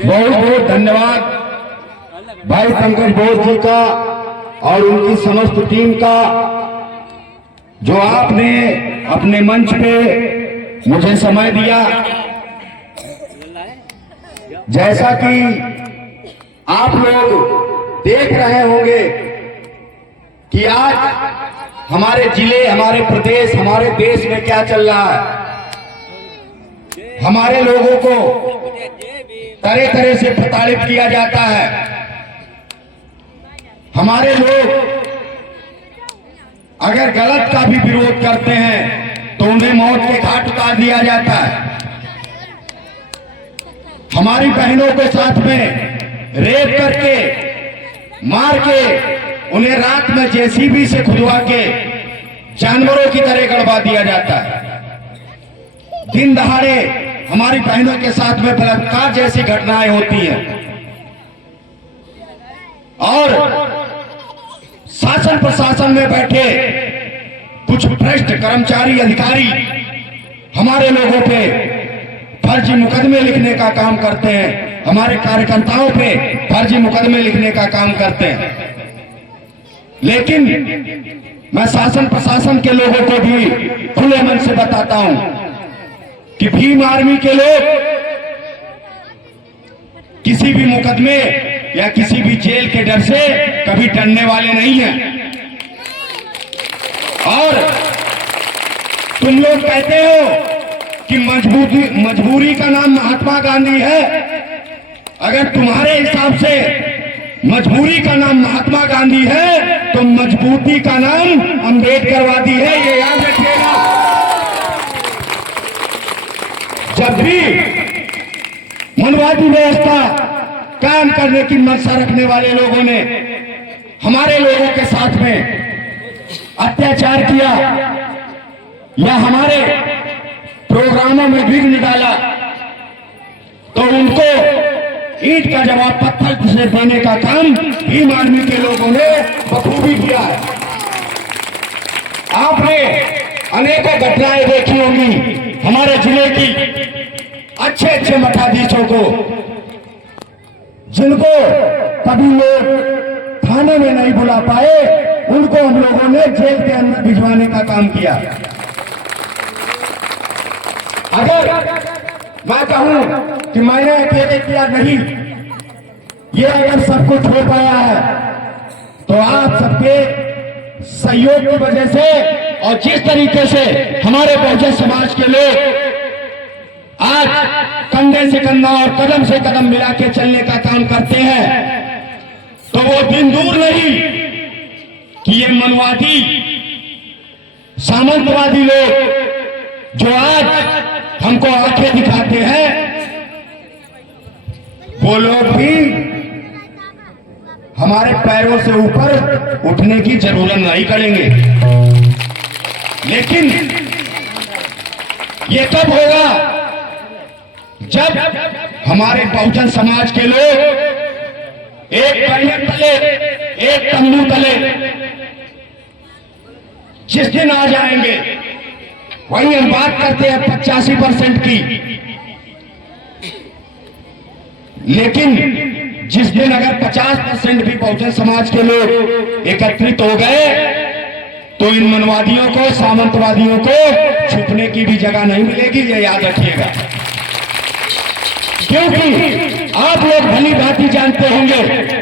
बहुत बहुत धन्यवाद भाई पंकज बोस जी का और उनकी समस्त टीम का, जो आपने अपने मंच पे मुझे समय दिया। जैसा कि आप लोग देख रहे होंगे कि आज हमारे जिले, हमारे प्रदेश, हमारे देश में क्या चल रहा है। हमारे लोगों को तरह तरह से प्रताड़ित किया जाता है। हमारे लोग अगर गलत का भी विरोध करते हैं तो उन्हें मौत के घाट उतार दिया जाता है। हमारी बहनों के साथ में रेप करके, मार के, उन्हें रात में जेसीबी से खुदवा के जानवरों की तरह गड़वा दिया जाता है। दिन दहाड़े हमारी बहनों के साथ में बलात्कार जैसी घटनाएं होती हैं और शासन प्रशासन में बैठे कुछ भ्रष्ट कर्मचारी अधिकारी हमारे लोगों पे फर्जी मुकदमे लिखने का काम करते हैं, हमारे कार्यकर्ताओं पे फर्जी मुकदमे लिखने का काम करते हैं। लेकिन मैं शासन प्रशासन के लोगों को भी खुले मन से बताता हूं कि भीम आर्मी के लोग किसी भी मुकदमे या किसी भी जेल के डर से कभी डरने वाले नहीं हैं। और तुम लोग कहते हो कि मजबूरी का नाम महात्मा गांधी है। अगर तुम्हारे हिसाब से मजबूरी का नाम महात्मा गांधी है तो मजबूती का नाम अम्बेडकरवादी है, ये याद रखिएगा। जब भी मनवादी व्यवस्था कायम करने की मंशा रखने वाले लोगों ने हमारे लोगों के साथ में अत्याचार किया या हमारे प्रोग्रामों में विघ्न डाला तो उनको ईंट का जवाब पत्थर से देने का काम भीम आर्मी के लोगों ने बखूबी किया है। आपने अनेकों घटनाएं देखी होंगी हमारे जिले की, अच्छे अच्छे मठाधीशों को, जिनको कभी लोग थाने में नहीं बुला पाए, उनको हम लोगों ने जेल के अंदर भिजवाने का काम किया। अगर मैं कहूं कि मैंने अकेले किया, नहीं, ये अगर सब कुछ हो पाया है तो आप सबके सहयोग की वजह से और जिस तरीके से हमारे बहुजन समाज के लोग आज कंधे से कंधा और कदम से कदम मिला के चलने का काम करते हैं, तो वो दिन दूर नहीं कि ये मनवादी सामंतवादी लोग जो आज हमको आंखें दिखाते हैं, वो लोग भी हमारे पैरों से ऊपर उठने की जरूरत नहीं करेंगे। लेकिन ये कब होगा? जब हमारे बहुजन समाज के लोग एक बैनर तले, एक तंबू तले जिस दिन आ जाएंगे, वही हम बात करते हैं 85% की, लेकिन जिस दिन अगर 50% भी बहुजन समाज के लोग एकत्रित हो गए तो इन मनवादियों को, सामंतवादियों को छुपने की भी जगह नहीं मिलेगी, ये याद रखिएगा। क्योंकि आप लोग भली भांति जानते होंगे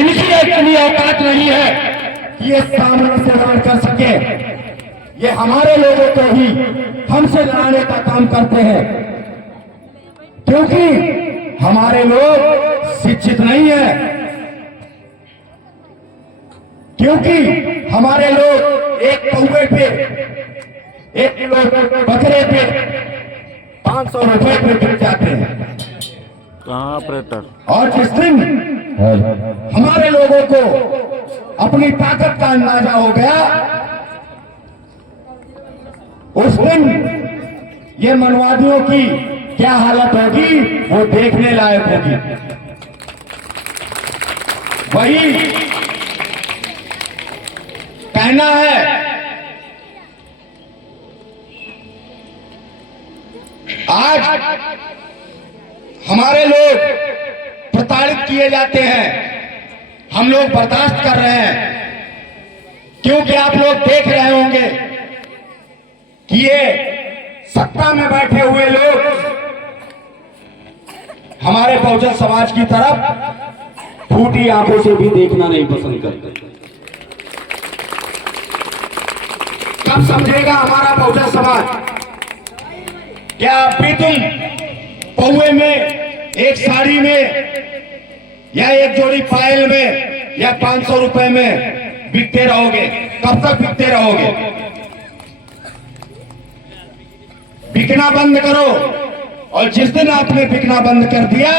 इनकी इतनी औकात नहीं है कि ये सामने से लड़ कर सके। ये हमारे लोगों को ही हमसे लड़ाने का काम करते हैं, क्योंकि हमारे लोग शिक्षित नहीं है, क्योंकि हमारे लोग एक कौवे पे, 1 किलो बकरे पे 500 रुपए पे बिक जाते हैं। कहाँ ऑपरेटर? और जिस दिन हमारे लोगों को अपनी ताकत का अंदाजा हो गया, उस दिन ये मनवादियों की क्या हालत होगी वो देखने लायक होगी। वही कहना है, आज हमारे लोग किए जाते हैं हम लोग बर्दाश्त कर रहे हैं, क्योंकि आप लोग देख रहे होंगे कि ये सत्ता में बैठे हुए लोग हमारे बहुजन समाज की तरफ फूटी आंखों से भी देखना नहीं पसंद करते। कब समझेगा हमारा बहुजन समाज? क्या अभी तुम पौवे में, एक साड़ी में, या एक जोड़ी पायल में, या 500 रुपए में बिकते रहोगे? कब तक बिकते रहोगे? बिकना बंद करो, और जिस दिन आपने बिकना बंद कर दिया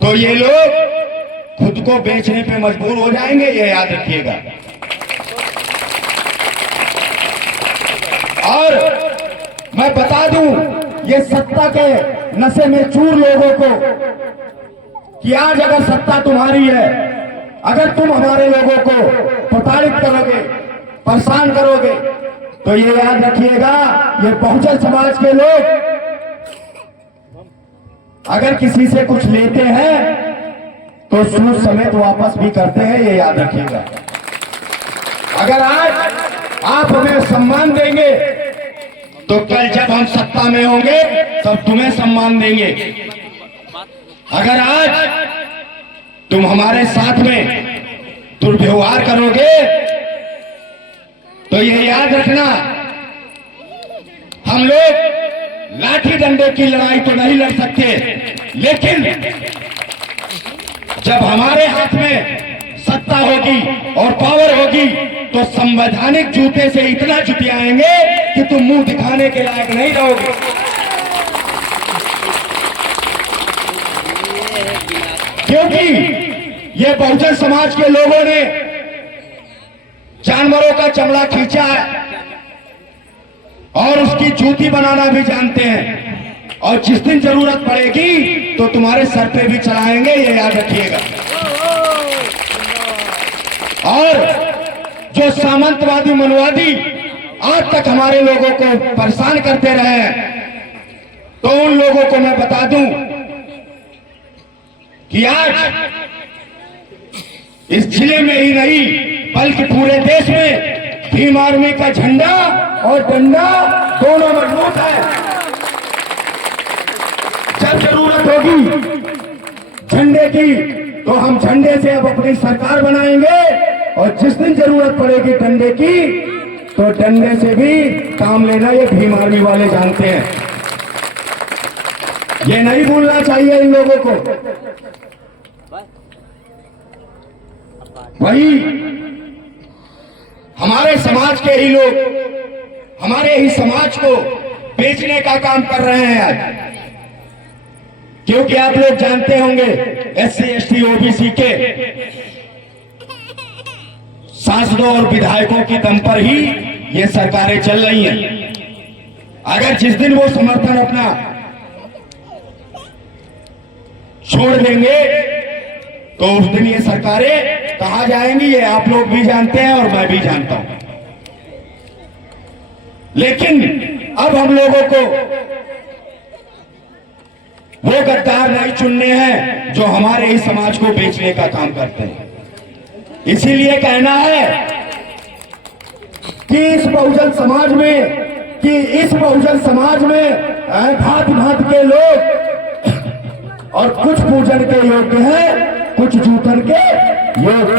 तो ये लोग खुद को बेचने पे मजबूर हो जाएंगे, ये याद रखिएगा। और मैं बता दूं ये सत्ता के नशे में चूर लोगों को कि आज अगर सत्ता तुम्हारी है, अगर तुम हमारे लोगों को प्रताड़ित करोगे, परेशान करोगे, तो ये याद रखिएगा ये बहुजन समाज के लोग अगर किसी से कुछ लेते हैं तो सूद समेत वापस भी करते हैं, ये याद रखिएगा। अगर आज आप हमें सम्मान देंगे तो कल जब हम सत्ता में होंगे तब तुम्हें सम्मान देंगे। अगर आज तुम हमारे साथ में दुर्व्यवहार करोगे तो यह याद रखना, हम लोग लाठी डंडे की लड़ाई तो नहीं लड़ सकते, लेकिन जब हमारे हाथ में सत्ता होगी और पावर होगी तो संवैधानिक जूते से इतना जुटियाएंगे कि तुम मुंह दिखाने के लायक नहीं रहोगे। क्योंकि ये बहुजन समाज के लोगों ने जानवरों का चमड़ा खींचा है और उसकी जूती बनाना भी जानते हैं, और जिस दिन जरूरत पड़ेगी तो तुम्हारे सर पे भी चलाएंगे, ये याद रखिएगा। और जो सामंतवादी मनवादी आज तक हमारे लोगों को परेशान करते रहे हैं, तो उन लोगों को मैं बता दूं कि आज इस जिले में ही नहीं बल्कि पूरे देश में भीम आर्मी का झंडा और डंडा दोनों मजबूत है। जब जरूरत होगी झंडे की तो हम झंडे से अब अपनी सरकार बनाएंगे, और जिस दिन जरूरत पड़ेगी डंडे की तो डंडे से भी काम लेना ये भीम आर्मी वाले जानते हैं। ये नहीं भूलना चाहिए इन लोगों को। वही हमारे समाज के ही लोग हमारे ही समाज को बेचने का काम कर रहे हैं आज, क्योंकि आप लोग जानते होंगे SC ST OBC के सांसदों और विधायकों के दम पर ही ये सरकारें चल रही हैं। अगर जिस दिन वो समर्थन अपना छोड़ देंगे तो उस दिन ये सरकारें कहां जाएंगी, ये आप लोग भी जानते हैं और मैं भी जानता हूं। लेकिन अब हम लोगों को वो गद्दार नहीं चुनने हैं जो हमारे ही समाज को बेचने का काम करते हैं। इसीलिए कहना है कि इस बहुजन समाज में भांति भांति के लोग और कुछ पूजन के योग्य हैं, कुछ जूतन के योग्य।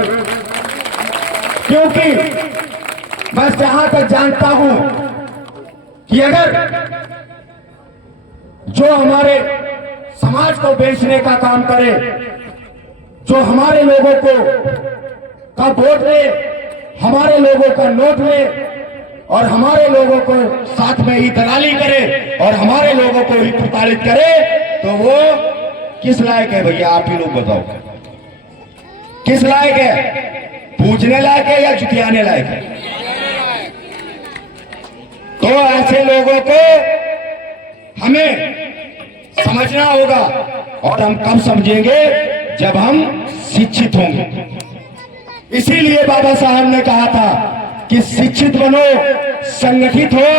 क्योंकि मैं जहां तक जानता हूं कि अगर जो हमारे समाज को बेचने का काम करे, जो हमारे लोगों को का वोट ले, हमारे लोगों का नोट ले और हमारे लोगों को साथ में ही दलाली करे और हमारे लोगों को ही प्रताड़ित करे, तो वो किस लायक है भैया? आप ही लोग बताओ, किस लायक है? पूजने लायक है या जुटियाने लायक है? तो ऐसे लोगों को हमें समझना होगा, और हम कब समझेंगे? जब हम शिक्षित होंगे। इसीलिए बाबा साहब ने कहा था कि शिक्षित बनो, संगठित हो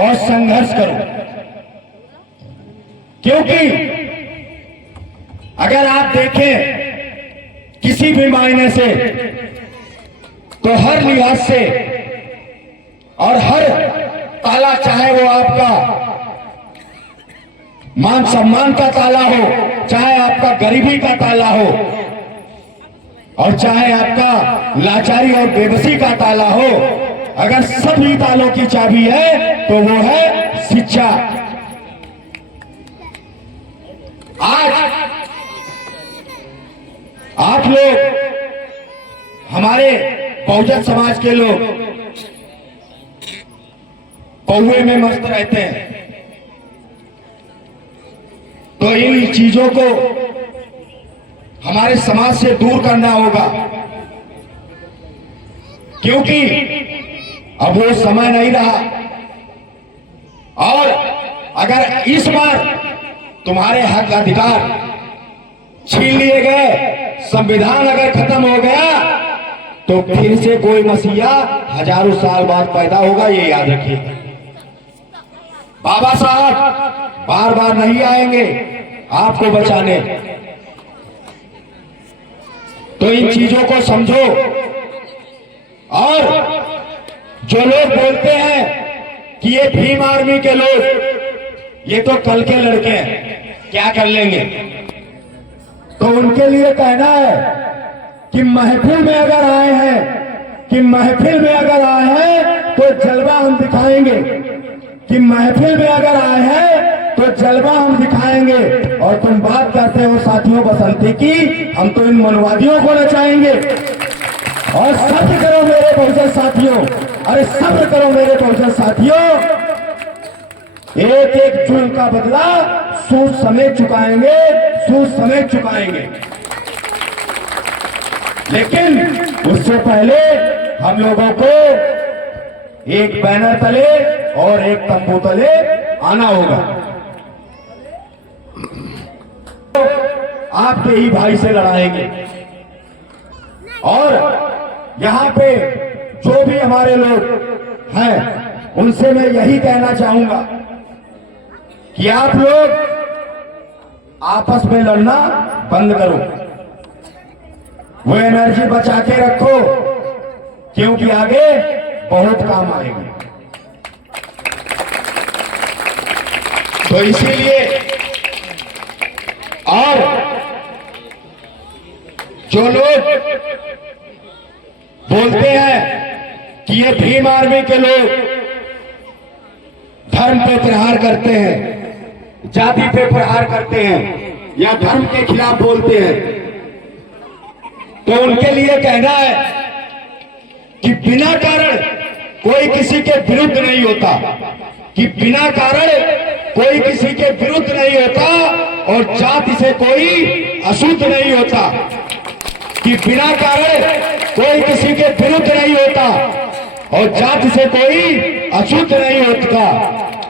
और संघर्ष करो। क्योंकि अगर आप देखें किसी भी मायने से, तो हर लिहाज से और हर ताला, चाहे वो आपका मान सम्मान का ताला हो, चाहे आपका गरीबी का ताला हो, और चाहे आपका लाचारी और बेबसी का ताला हो, अगर सभी तालों की चाबी है तो वो है शिक्षा। आज आप लोग, हमारे बहुजन समाज के लोग पौवे में मस्त रहते हैं, तो इन चीजों को हमारे समाज से दूर करना होगा, क्योंकि अब वो समय नहीं रहा। और अगर इस बार तुम्हारे हक अधिकार छीन लिए गए, संविधान अगर खत्म हो गया, तो फिर से कोई मसीहा हजारों साल बाद पैदा होगा, ये याद रखिए। बाबा साहब बार बार नहीं आएंगे आपको बचाने। तो इन चीजों को समझो। और जो लोग बोलते हैं कि ये भीम आर्मी के लोग, ये तो कल के लड़के हैं, क्या कर लेंगे, तो उनके लिए कहना है कि महफिल में अगर आए हैं, कि महफिल में अगर आए हैं तो जलवा हम दिखाएंगे, कि महफिल में अगर आए हैं तो जलवा हम दिखाएंगे। और तुम बात करते हो साथियों बसंती की, हम तो इन मनवादियों को नचाएंगे। और सब्र करो मेरे बहुजन साथियों, अरे सब्र करो मेरे बहुजन साथियों, एक एक जुल्म का बदला सूद समेत चुकाएंगे, सूद समेत चुकाएंगे। लेकिन उससे पहले हम लोगों को एक बैनर तले और एक तंबू तले आना होगा। आपके ही भाई से लड़ाएंगे। और यहां पे जो भी हमारे लोग हैं, उनसे मैं यही कहना चाहूंगा कि आप लोग आपस में लड़ना बंद करो, वो एनर्जी बचा के रखो, क्योंकि आगे बहुत काम आएगी। तो इसीलिए, और जो लोग बोलते हैं कि ये भीम आर्मी के लोग धर्म पे प्रहार करते हैं, जाति पे प्रहार करते हैं, या धर्म के खिलाफ बोलते हैं, तो उनके लिए कहना है कि बिना कारण कोई किसी के विरुद्ध नहीं होता, कि बिना कारण कोई किसी के विरुद्ध नहीं होता, और जाति से कोई अशुद्ध नहीं होता, कि बिना कारण कोई किसी के विरुद्ध नहीं होता, और जाति से कोई अशुद्ध नहीं होता।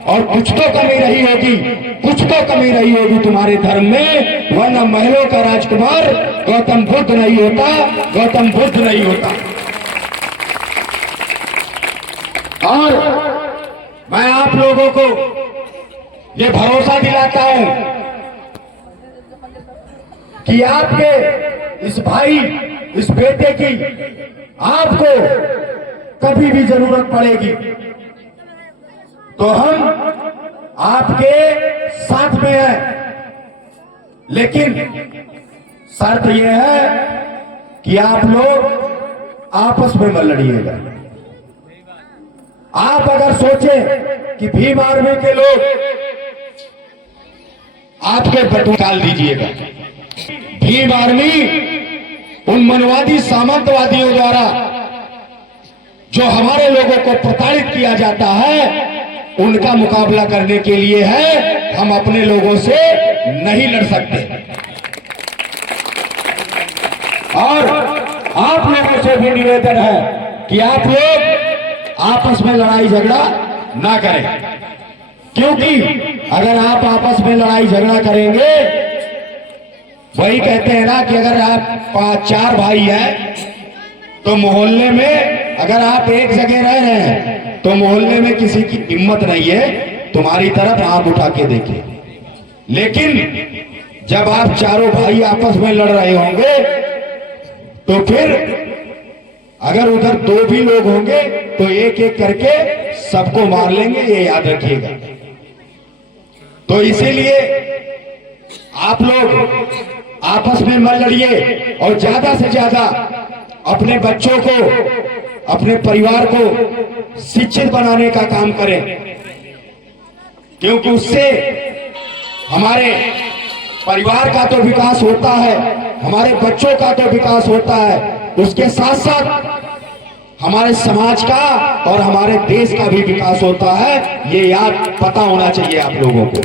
और कुछ तो कमी रही होगी, कुछ तो कमी रही होगी तुम्हारे धर्म में, वरना महलों का राजकुमार गौतम बुद्ध नहीं होता, गौतम बुद्ध नहीं होता। और मैं आप लोगों को ये भरोसा दिलाता हूं कि आपके इस भाई, इस बेटे की आपको कभी भी जरूरत पड़ेगी तो हम आपके साथ में हैं। लेकिन शर्त यह है कि आप लोग आपस में मत लड़िएगा। आप अगर सोचें कि भीम आर्मी के लोग आपके बटुआ डाल दीजिएगा, भीम आर्मी उन मनवादी सामंतवादियों द्वारा जो हमारे लोगों को प्रताड़ित किया जाता है, उनका मुकाबला करने के लिए है। हम अपने लोगों से नहीं लड़ सकते। और आप लोगों से भी निवेदन है कि आप लोग आपस में लड़ाई झगड़ा ना करें, क्योंकि अगर आप आपस में लड़ाई झगड़ा करेंगे, वही कहते हैं ना कि अगर आप 5-4 भाई हैं तो मोहल्ले में, अगर आप एक जगह रह रहे हैं तो मोहल्ले में किसी की हिम्मत नहीं है तुम्हारी तरफ आंख उठा के देखे। लेकिन जब आप चारों भाई आपस में लड़ रहे होंगे तो फिर अगर उधर दो भी लोग होंगे तो एक एक करके सबको मार लेंगे, ये याद रखिएगा। तो इसीलिए आप लोग आपस में मत लड़िए और ज्यादा से ज्यादा अपने बच्चों को, अपने परिवार को शिक्षित बनाने का काम करें, क्योंकि उससे हमारे परिवार का तो विकास होता है, हमारे बच्चों का तो विकास होता है, उसके साथ साथ हमारे समाज का और हमारे देश का भी विकास होता है। ये याद पता होना चाहिए आप लोगों को।